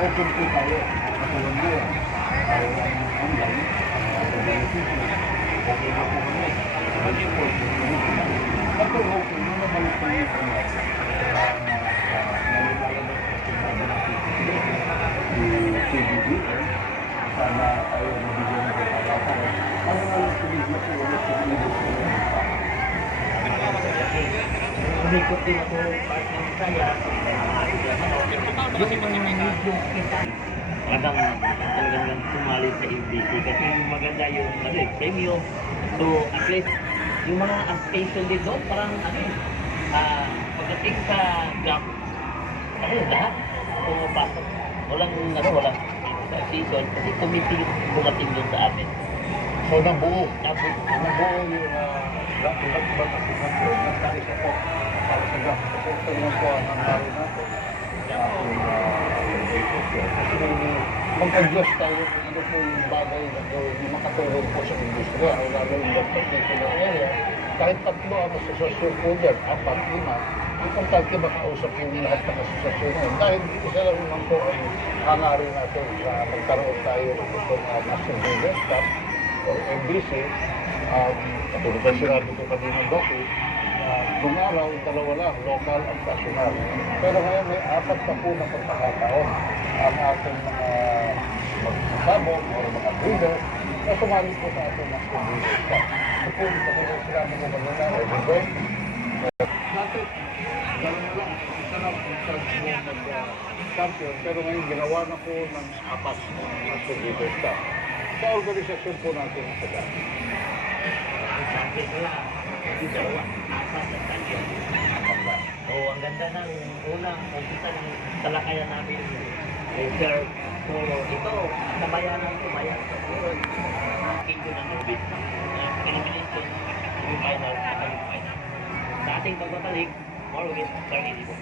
open po tayo. Katulad ngayon, tayo ang online, ang beneficio. Okay na po kami. Kasi po, Ako okay na naman po yung ano, ah, ah, sa yung CBD, eh. sana tayo nabigyan ng pagkakataon. Para nga lang tumigil po ulit sa Umikot din ako part ng saya. Yung medyo kita. Talagang talagang lang sumali sa ABC kasi maganda yung ano, eh, premium. So at least yung mga station din doon parang ano ah pagdating sa gap ano lahat pumapasok. Walang ano, walang season kasi committee yung bumating doon sa amin. So nabuo, Tapos nabuo yung uh, uh, mag-adjust tayo ano po yung bagay na gawin na makatulong po sa industriya o lalo yung transportation area. Kahit tatlo ang asosasyon po dyan, apat, lima, importante makausap yung lahat ng asosasyon na yun. Dahil isa lang naman po ang hangarin natin sa magkaroon tayo ng itong uh, National Business Cup or NBC. Um, katulad ng sinabi ko kanina dati, uh, nung araw, dalawa lang, local at national. Pero ngayon may apat na po na pagkakataon ang ating mga magsasabog o mga breeders na sumali po sa ating Breeders Cup. Ito po, ito po sinabi ko kanina, every Dati, na na ang charge mo mag-champion, pero ngayon ginawa na po ng apat na Breeders Cup. Sa organisasyon po natin sa dati. sa akin na. So, ang ganda ng unang umpisa ng talakayan namin kay Sir. So, ito, nabayanan ko, bayan ko. Kingdom ng Orbit. Elimination, yung final, at yung final. Sa ating pagbabalik, more with Sir Edibo.